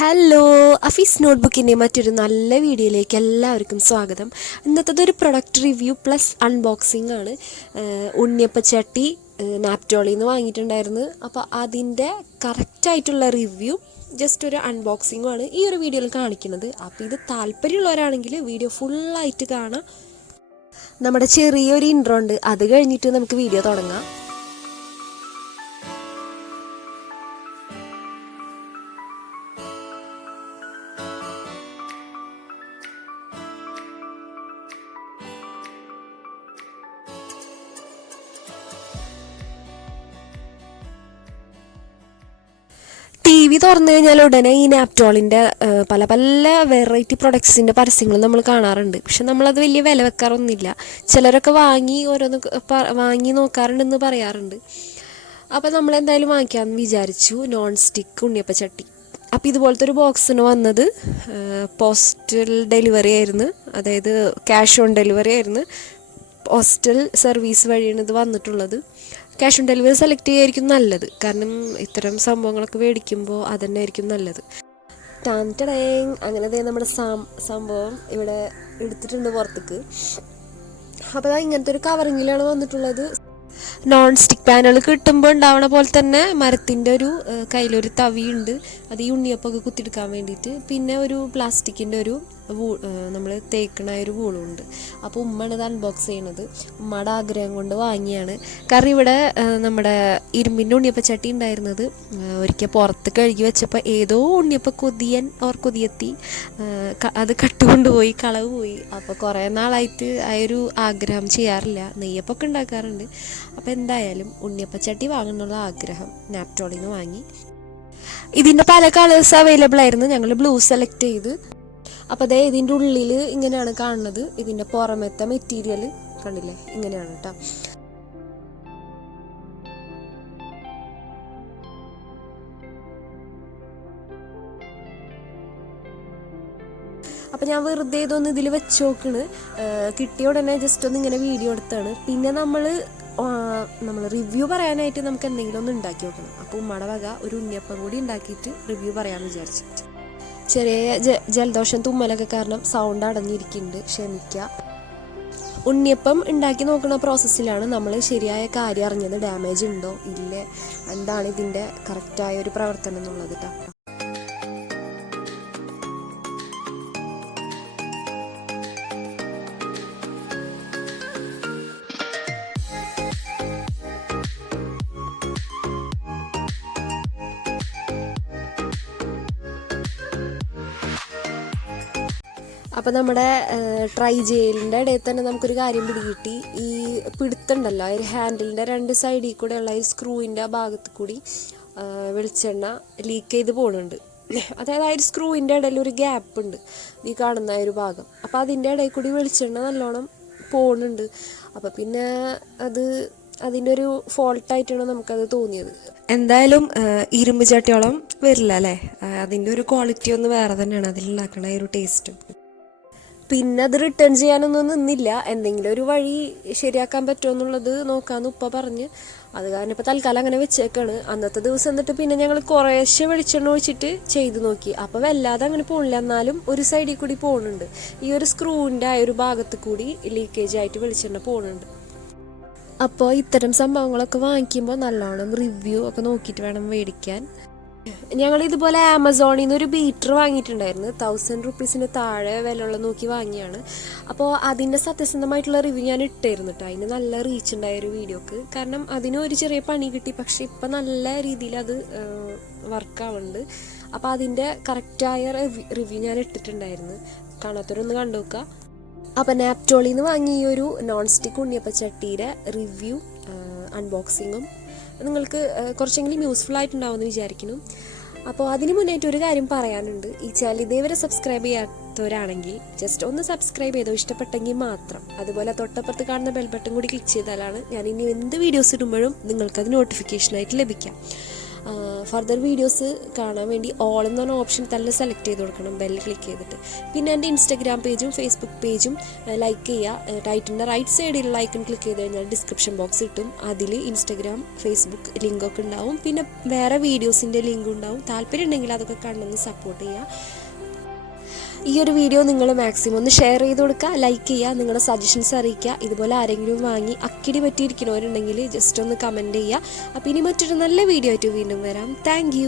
Hello, Afees നോട്ട്ബുക്കിൻ്റെ മറ്റൊരു നല്ല വീഡിയോയിലേക്ക് എല്ലാവർക്കും സ്വാഗതം. ഇന്നത്തെ ഒരു പ്രൊഡക്റ്റ് റിവ്യൂ പ്ലസ് അൺബോക്സിംഗ് ആണ്. ഉണ്ണിയപ്പച്ചട്ടി നാപ്റ്റോളിൽ നിന്ന് വാങ്ങിയിട്ടുണ്ടായിരുന്നു. അപ്പോൾ അതിൻ്റെ കറക്റ്റായിട്ടുള്ള റിവ്യൂ ജസ്റ്റ് ഒരു അൺബോക്സിംഗും ആണ് ഈ ഒരു വീഡിയോയിൽ കാണിക്കുന്നത്. അപ്പോൾ ഇത് താല്പര്യമുള്ളവരാണെങ്കിൽ വീഡിയോ ഫുള്ളായിട്ട് കാണാം. നമ്മുടെ ചെറിയൊരു ഇൻട്രോ ഉണ്ട്, അത് കഴിഞ്ഞിട്ട് നമുക്ക് വീഡിയോ തുടങ്ങാം. TV തുറന്നു കഴിഞ്ഞാൽ ഉടനെ ഈ നാപ്റ്റോളിൻ്റെ പല പല വെറൈറ്റി പ്രൊഡക്ട്സിൻ്റെ പരസ്യങ്ങൾ നമ്മൾ കാണാറുണ്ട്. പക്ഷെ നമ്മളത് വലിയ വില വെക്കാറൊന്നുമില്ല. ചിലരൊക്കെ വാങ്ങി നോക്കാറുണ്ടെന്ന് പറയാറുണ്ട്. അപ്പോൾ നമ്മളെന്തായാലും വാങ്ങിക്കാമെന്ന് വിചാരിച്ചു. നോൺ സ്റ്റിക്ക് ഉണ്ണിയപ്പച്ചട്ടി. അപ്പോൾ ഇതുപോലത്തെ ഒരു ബോക്സിന് വന്നത് പോസ്റ്റൽ ഡെലിവറി ആയിരുന്നു, അതായത് ക്യാഷ് ഓൺ ഡെലിവറി ആയിരുന്നു. പോസ്റ്റൽ സർവീസ് വഴിയാണ് ഇത് വന്നിട്ടുള്ളത്. ക്യാഷ് ഓൺ ഡെലിവറി സെലക്ട് ചെയ്യുമായിരിക്കും നല്ലത്, കാരണം ഇത്തരം സംഭവങ്ങളൊക്കെ മേടിക്കുമ്പോൾ അതന്നെ ആയിരിക്കും നല്ലത്. അങ്ങനെ നമ്മുടെ സംഭവം ഇവിടെ എടുത്തിട്ടുണ്ട് പുറത്തേക്ക്. അപ്പോൾ ഇങ്ങനത്തെ ഒരു കവറിങ്ങിലാണ് വന്നിട്ടുള്ളത്. നോൺ സ്റ്റിക്ക് പാനുകൾ കിട്ടുമ്പോൾ ഉണ്ടാവണ പോലെ തന്നെ മരത്തിൻ്റെ ഒരു കയ്യിലൊരു തവിയുണ്ട്, അത് ഈ ഉണ്ണിയപ്പൊക്കെ കുത്തിയെടുക്കാൻ വേണ്ടിയിട്ട്. പിന്നെ ഒരു പ്ലാസ്റ്റിക്കിൻ്റെ ഒരു നമ്മൾ തേക്കണ ഒരു വൂളുണ്ട്. അപ്പോൾ ഉമ്മയാണ് ഇത് അൺബോക്സ് ചെയ്യണത്. ഉമ്മയുടെ ആഗ്രഹം കൊണ്ട് വാങ്ങിയാണ്. കാരണം ഇവിടെ നമ്മുടെ ഇരുമ്പിൻ്റെ ഉണ്ണിയപ്പച്ചട്ടി ഉണ്ടായിരുന്നത് ഒരിക്കൽ പുറത്ത് കഴുകി വെച്ചപ്പോൾ ഏതോ ഉണ്ണിയപ്പം കൊതിയെത്തി അത് കട്ടുകൊണ്ടുപോയി, കളവ് പോയി. അപ്പോൾ കുറേ നാളായിട്ട് ആ ഒരു ആഗ്രഹം ചെയ്യാറില്ല. നെയ്യപ്പൊക്കെ ഉണ്ടാക്കാറുണ്ട്. അപ്പോൾ എന്തായാലും ഉണ്ണിയപ്പച്ചട്ടി വാങ്ങണമെന്നുള്ള ആഗ്രഹം നാപ്റ്റോളിൽ നിന്ന് വാങ്ങി. ഇതിൻ്റെ പല കളേഴ്സ് അവൈലബിൾ ആയിരുന്നു. ഞങ്ങൾ ബ്ലൂ സെലക്ട് ചെയ്ത്. അപ്പോൾ അതേ ഇതിൻ്റെ ഉള്ളിൽ ഇങ്ങനെയാണ് കാണുന്നത്. ഇതിൻ്റെ പുറമത്തെ മെറ്റീരിയൽ കണ്ടില്ലേ, ഇങ്ങനെയാണ് കേട്ടോ. അപ്പം ഞാൻ വെറുതെ ഇതൊന്ന് ഇതിൽ വെച്ച് നോക്കണ്. കിട്ടിയ ഉടനെ ജസ്റ്റ് ഒന്ന് ഇങ്ങനെ വീഡിയോ എടുത്താണ്. പിന്നെ നമ്മൾ റിവ്യൂ പറയാനായിട്ട് നമുക്ക് എന്തെങ്കിലും ഒന്ന് ഉണ്ടാക്കി നോക്കണം. അപ്പോൾ ഉമ്മയുടെ വക ഒരു ഉണ്ണിയപ്പം കൂടി ഉണ്ടാക്കിയിട്ട് റിവ്യൂ പറയാമെന്ന് വിചാരിച്ചു. ചെറിയ ജലദോഷം തുമ്മലൊക്കെ കാരണം സൗണ്ട് അടഞ്ഞിരിക്കുന്നുണ്ട്, ക്ഷമിക്കുക. ഉണ്ണിയപ്പം ഉണ്ടാക്കി നോക്കുന്ന പ്രോസസ്സിലാണ് നമ്മൾ ശരിയായ കാര്യം അറിഞ്ഞത്. ഡാമേജ് ഉണ്ടോ ഇല്ലേ, എന്താണ് ഇതിൻ്റെ കറക്റ്റായ ഒരു പ്രവർത്തനം എന്നുള്ളത് കേട്ടോ. അപ്പോൾ നമ്മുടെ ട്രൈ ജയിലിൻ്റെ ഇടയിൽ തന്നെ നമുക്കൊരു കാര്യം പിടികിട്ടി. ഈ പിടുത്തുണ്ടല്ലോ, ഒരു ഹാൻഡിലിൻ്റെ രണ്ട് സൈഡിൽ കൂടെയുള്ള ഈ സ്ക്രൂവിൻ്റെ ഭാഗത്ത് കൂടി വെളിച്ചെണ്ണ ലീക്ക് ചെയ്ത് പോകുന്നുണ്ട്. അതായത് ആ ഒരു സ്ക്രൂവിൻ്റെ ഇടയിൽ ഒരു ഗ്യാപ്പ് ഉണ്ട്, ഈ കാണുന്ന ഒരു ഭാഗം. അപ്പോൾ അതിൻ്റെ ഇടയിൽ കൂടി വെളിച്ചെണ്ണ നല്ലോണം പോകുന്നുണ്ട്. അപ്പോൾ പിന്നെ അതിൻ്റെ ഒരു ഫോൾട്ടായിട്ടാണ് നമുക്കത് തോന്നിയത്. എന്തായാലും ഇരുമ്പ് ചട്ടിയോളം വരില്ല അല്ലേ. അതിൻ്റെ ഒരു ക്വാളിറ്റി ഒന്ന് വേറെ തന്നെയാണ്, അതിലുണ്ടാക്കണ ഒരു ടേസ്റ്റ്. പിന്നെ അത് റിട്ടേൺ ചെയ്യാനൊന്നും നിന്നില്ല. എന്തെങ്കിലും ഒരു വഴി ശരിയാക്കാൻ പറ്റുമോ എന്നുള്ളത് നോക്കാമെന്ന് ഉപ്പ പറഞ്ഞ്. അത് കാരണം ഇപ്പോൾ തൽക്കാലം അങ്ങനെ വെച്ചേക്കാണ്. അന്നത്തെ ദിവസം എന്നിട്ട് പിന്നെ ഞങ്ങൾ കുറേശ്ശെ വെളിച്ചെണ്ണ ഒഴിച്ചിട്ട് ചെയ്ത് നോക്കി. അപ്പോൾ വല്ലാതെ അങ്ങനെ പോണില്ല, എന്നാലും ഒരു സൈഡിൽ കൂടി പോകുന്നുണ്ട്. ഈ ഒരു സ്ക്രൂവിൻ്റെ ആ ഒരു ഭാഗത്ത് കൂടി ലീക്കേജ് ആയിട്ട് വെളിച്ചെണ്ണ പോകുന്നുണ്ട്. അപ്പോൾ ഇത്തരം സംഭവങ്ങളൊക്കെ വാങ്ങിക്കുമ്പോൾ നല്ലോണം റിവ്യൂ ഒക്കെ നോക്കിയിട്ട് വേണം മേടിക്കാൻ. ഞങ്ങൾ ഇതുപോലെ ആമസോണിൽ നിന്ന് ഒരു ബീറ്റർ വാങ്ങിയിട്ടുണ്ടായിരുന്നു. 1000 റുപ്പീസിന് താഴെ വിലയുള്ള നോക്കി വാങ്ങിയാണ്. അപ്പോൾ അതിൻ്റെ സത്യസന്ധമായിട്ടുള്ള റിവ്യൂ ഞാൻ ഇട്ടായിരുന്നു കേട്ടോ. അതിന് നല്ല റീച്ച് ഉണ്ടായൊരു വീഡിയോക്ക്. കാരണം അതിന് ഒരു ചെറിയ പണി കിട്ടി, പക്ഷെ ഇപ്പം നല്ല രീതിയിൽ അത് വർക്കാവുന്നുണ്ട്. അപ്പോൾ അതിൻ്റെ കറക്റ്റായ റിവ്യൂ ഞാൻ ഇട്ടിട്ടുണ്ടായിരുന്നു. കാണാത്തവരൊന്ന് കണ്ടു നോക്കുക. അപ്പോൾ നാപ്റ്റോളിൽ നിന്ന് വാങ്ങിയ ഒരു നോൺ സ്റ്റിക്ക് ഉണ്ണിയപ്പച്ചട്ടിയുടെ റിവ്യൂ അൺബോക്സിങ്ങും നിങ്ങൾക്ക് കുറച്ചെങ്കിലും യൂസ്ഫുൾ ആയിട്ടുണ്ടാവുമെന്ന് വിചാരിക്കുന്നു. അപ്പോൾ അതിന് മുന്നേറ്റ് ഒരു കാര്യം പറയാനുണ്ട്. ഈ ചാനൽ ഇതേവരെ സബ്സ്ക്രൈബ് ചെയ്യാത്തവരാണെങ്കിൽ ജസ്റ്റ് ഒന്ന് സബ്സ്ക്രൈബ് ചെയ്തോ, ഇഷ്ടപ്പെട്ടെങ്കിൽ മാത്രം. അതുപോലെ തൊട്ടപ്പുറത്ത് കാണുന്ന ബെൽ ബട്ടൺ കൂടി ക്ലിക്ക് ചെയ്താലാണ് ഞാൻ ഇനി എന്ത് വീഡിയോസ് ഇടുമ്പോഴും നിങ്ങൾക്കത് നോട്ടിഫിക്കേഷനായിട്ട് ലഭിക്കാം. ഫർദർ വീഡിയോസ് കാണാൻ വേണ്ടി ഓൾ എന്ന് പറഞ്ഞ ഓപ്ഷൻ തന്നെ സെലക്ട് ചെയ്ത് കൊടുക്കണം, ബെല്ല് ക്ലിക്ക് ചെയ്തിട്ട്. പിന്നെ എൻ്റെ ഇൻസ്റ്റാഗ്രാം പേജും ഫേസ്ബുക്ക് പേജും ലൈക്ക് ചെയ്യുക. ടൈറ്റിൻ്റെ റൈറ്റ് സൈഡിലുള്ള ഐക്കൺ ക്ലിക്ക് ചെയ്ത് കഴിഞ്ഞാൽ ഡിസ്ക്രിപ്ഷൻ ബോക്സ് കിട്ടും. അതിൽ ഇൻസ്റ്റാഗ്രാം ഫേസ്ബുക്ക് ലിങ്കൊക്കെ ഉണ്ടാവും. പിന്നെ വേറെ വീഡിയോസിൻ്റെ ലിങ്ക് ഉണ്ടാവും. താല്പര്യം ഉണ്ടെങ്കിൽ അതൊക്കെ കണ്ടെന്ന് സപ്പോർട്ട് ചെയ്യുക. ഈ ഒരു വീഡിയോ നിങ്ങൾ മാക്സിമം ഒന്ന് ഷെയർ ചെയ്ത് കൊടുക്കുക, ലൈക്ക് ചെയ്യുക, നിങ്ങളുടെ സജഷൻസ് അറിയിക്കുക. ഇതുപോലെ ആരെങ്കിലും വാങ്ങി അക്കിടി പറ്റിയിരിക്കുന്നവരുണ്ടെങ്കിൽ ജസ്റ്റ് ഒന്ന് കമൻറ്റ് ചെയ്യുക. അപ്പോൾ ഇനി മറ്റൊരു നല്ല വീഡിയോ ആയിട്ട് വീണ്ടും വരാം. താങ്ക്